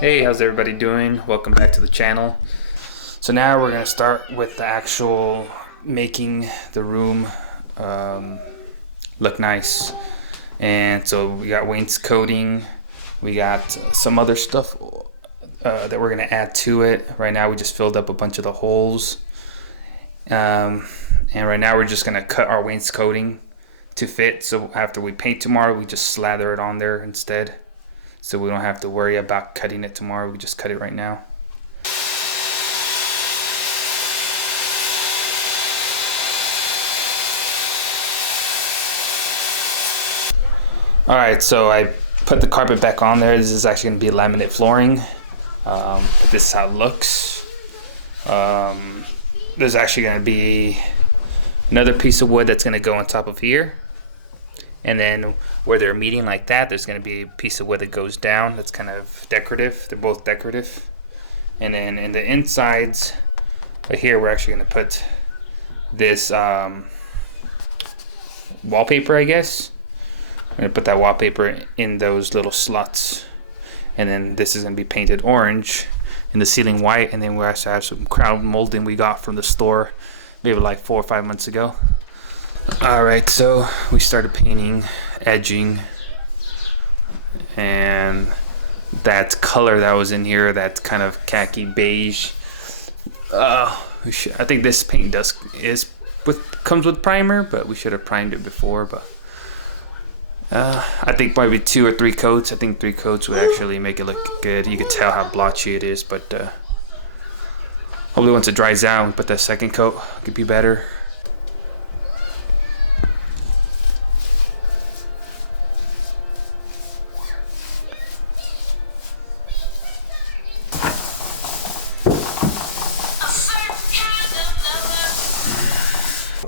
Hey, how's everybody doing? Welcome back to the channel. So now we're going to start with the actual making the room look nice. And so we got wainscoting, we got some other stuff that we're going to add to it. Right now we just filled up a bunch of the holes. And right now we're just going to cut our wainscoting to fit. So after we paint tomorrow, we just slather it on there instead. So we don't have to worry about cutting it tomorrow. We just cut it right now. Alright, so I put the carpet back on there. This is actually going to be laminate flooring. But this is how it looks. There's actually going to be another piece of wood that's going to go on top of here. And then where they're meeting like that, there's going to be a piece of wood that goes down. That's kind of decorative. They're both decorative. And then in the insides, right here, we're actually going to put this wallpaper, I guess. We're going to put that wallpaper in those little slots. And then this is going to be painted orange and the ceiling white. And then we also have some crown molding we got from the store maybe like 4 or 5 months ago. Alright, so we started painting, edging, and that color that was in here, that kind of khaki beige, I think this paint comes with primer, but we should have primed it before. But I think maybe 2 or 3 coats. I think 3 coats would actually make it look good. You could tell how blotchy it is, but hopefully once it dries out, we put that second coat, it could be better.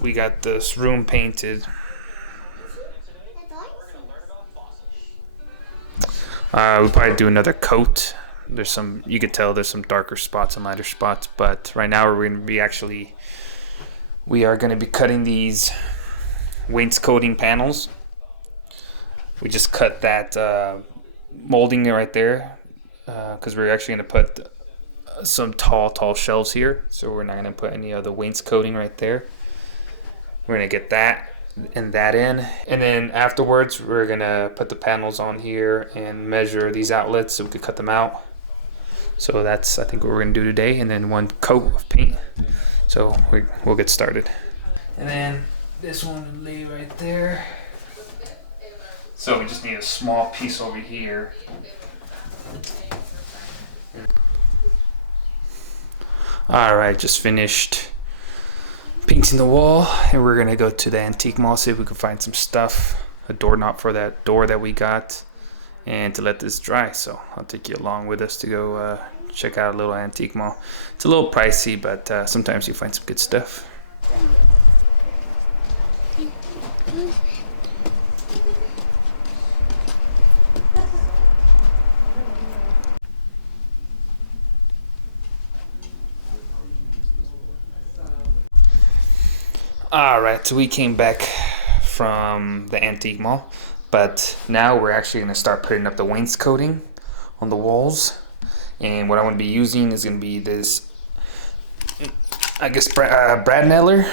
We got this room painted. We'll probably do another coat. There's some, you could tell there's some darker spots and lighter spots, but right now we're going to be we are going to be cutting these wainscoting panels. We just cut that molding right there because we're actually going to put some tall shelves here. So we're not going to put any of the wainscoting right there. We're gonna get that and that in, and then afterwards we're gonna put the panels on here and measure these outlets so we could cut them out. So that's, I think, what we're gonna do today, and then 1 coat of paint. So we'll get started. And then this one will lay right there. So we just need a small piece over here. All right, just finished painting the wall, and we're gonna go to the antique mall, see if we can find some stuff, a doorknob for that door that we got, and to let this dry. So I'll take you along with us to go check out a little antique mall. It's a little pricey, but sometimes you find some good stuff. Alright, so we came back from the antique mall, but now we're actually going to start putting up the wainscoting on the walls. And what I want to be using is going to be this, I guess, brad nailer.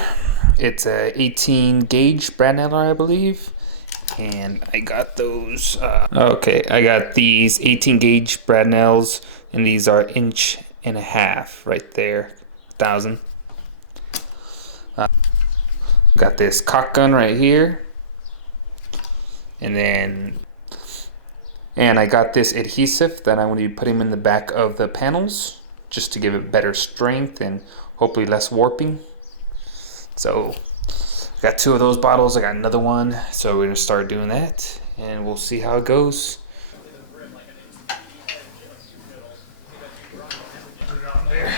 It's a 18 gauge brad nailer, I believe. And I got those, okay, I got these 18 gauge brad nails, and these are 1.5 inches right there, 1,000. Got this caulk gun right here, and I got this adhesive that I want to be putting in the back of the panels just to give it better strength and hopefully less warping. So I got 2 of those bottles. I got another one, so we're gonna start doing that, and we'll see how it goes. Put it on there.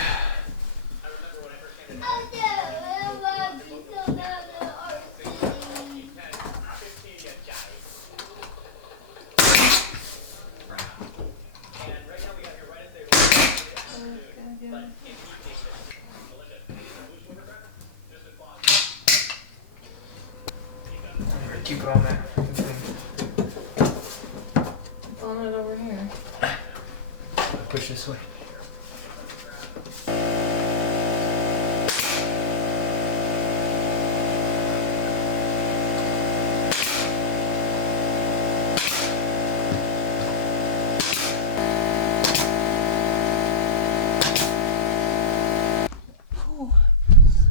Keep it on there. On it over here. push this way.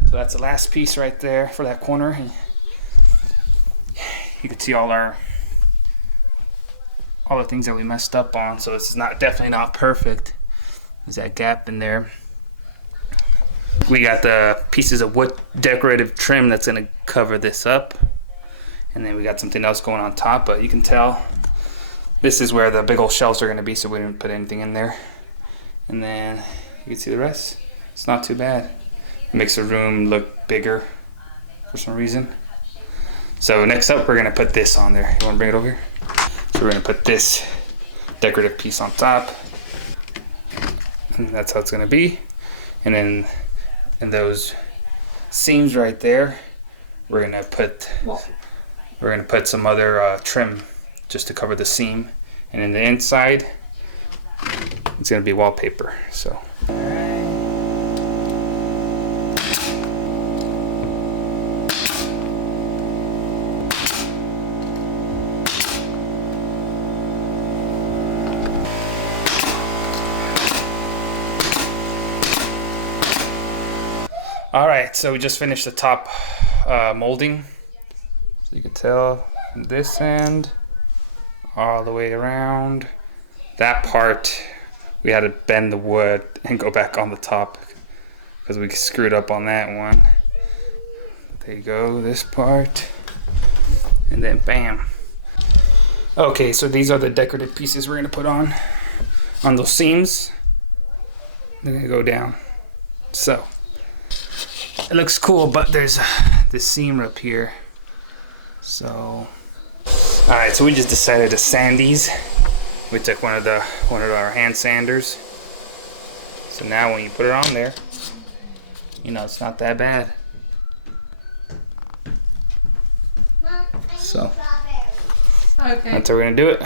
So that's the last piece right there for that corner. And you can see all the things that we messed up on. So it's definitely not perfect. There's that gap in there. We got the pieces of wood decorative trim that's gonna cover this up. And then we got something else going on top, but you can tell this is where the big old shelves are gonna be, so we didn't put anything in there. And then you can see the rest. It's not too bad. It makes the room look bigger for some reason. So next up, we're gonna put this on there. You wanna bring it over here? So we're gonna put this decorative piece on top. And that's how it's gonna be. And then in those seams right there, we're gonna put some other trim just to cover the seam. And in the inside, it's gonna be wallpaper. So. All right, so we just finished the top molding. So you can tell from this end all the way around. That part, we had to bend the wood and go back on the top because we screwed up on that one. There you go, this part. And then bam. Okay, so these are the decorative pieces we're gonna put on those seams. They're gonna go down. So. It looks cool, but there's this seam up here. So, all right. So we just decided to sand these. We took one of our hand sanders. So now when you put it on there, you know it's not that bad. So okay. That's how we're gonna do it.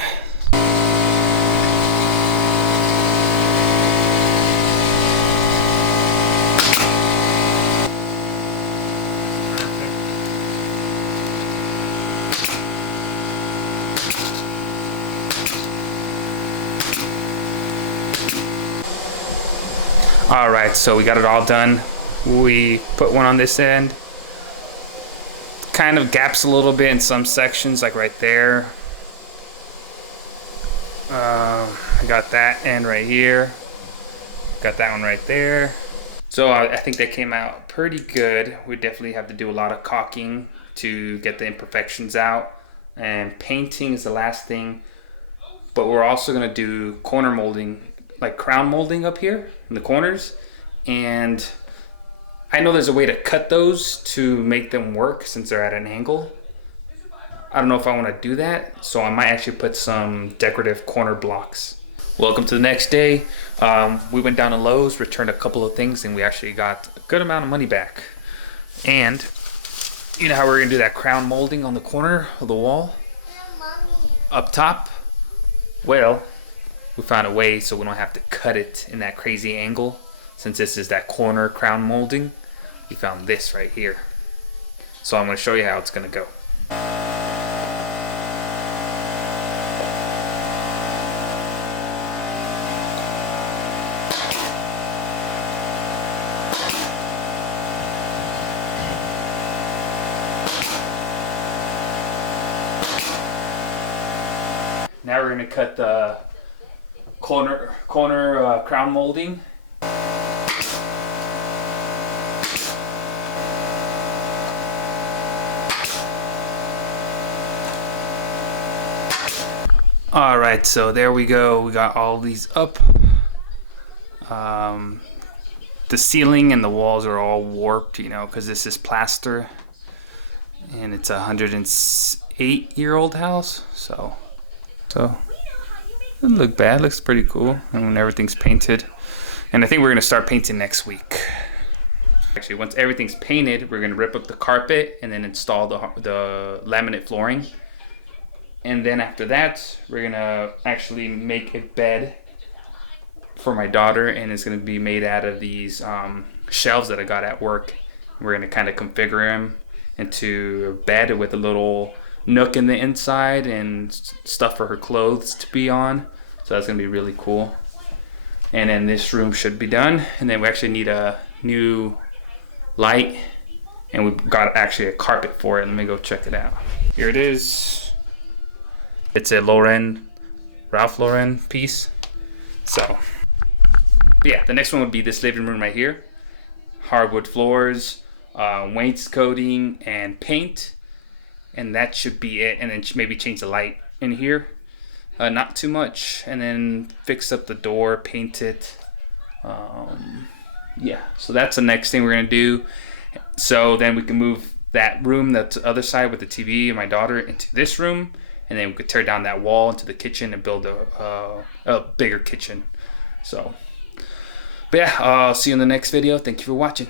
All right, so we got it all done. We put one on this end. Kind of gaps a little bit in some sections, like right there. I got that end right here. Got that one right there. So I think they came out pretty good. We definitely have to do a lot of caulking to get the imperfections out. And painting is the last thing. But we're also gonna do corner molding, like crown molding up here in the corners. And I know there's a way to cut those to make them work since they're at an angle. I don't know if I want to do that, so I might actually put some decorative corner blocks. Welcome to the next day. We went down to Lowe's, returned a couple of things, and we actually got a good amount of money back. And you know how we're gonna do that crown molding on the corner of the wall up top? Well, we found a way so we don't have to cut it in that crazy angle. Since this is that corner crown molding, we found this right here. So I'm going to show you how it's going to go. Now we're going to cut the corner crown molding. All right, so there we go. We got all these up. The ceiling and the walls are all warped, you know, because this is plaster, and it's a 108-year-old house. So it doesn't look bad. It looks pretty cool, and when everything's painted. And I think we're gonna start painting next week. Actually, once everything's painted, we're gonna rip up the carpet and then install the laminate flooring. And then after that, we're gonna actually make a bed for my daughter, and it's going to be made out of these shelves that I got at work. We're going to kind of configure them into a bed with a little nook in the inside and stuff for her clothes to be on. So that's going to be really cool. And then this room should be done. And then we actually need a new light, and we've got actually a carpet for it. Let me go check it out. Here it is. It's a Ralph Lauren piece. So yeah, the next one would be this living room right here. Hardwood floors, wainscoting, and paint. And that should be it. And then maybe change the light in here. Not too much. And then fix up the door, paint it. Yeah, so that's the next thing we're going to do. So then we can move that room, that's the other side with the TV and my daughter, into this room. And then we could tear down that wall into the kitchen and build a bigger kitchen. So, but yeah, I'll see you in the next video. Thank you for watching.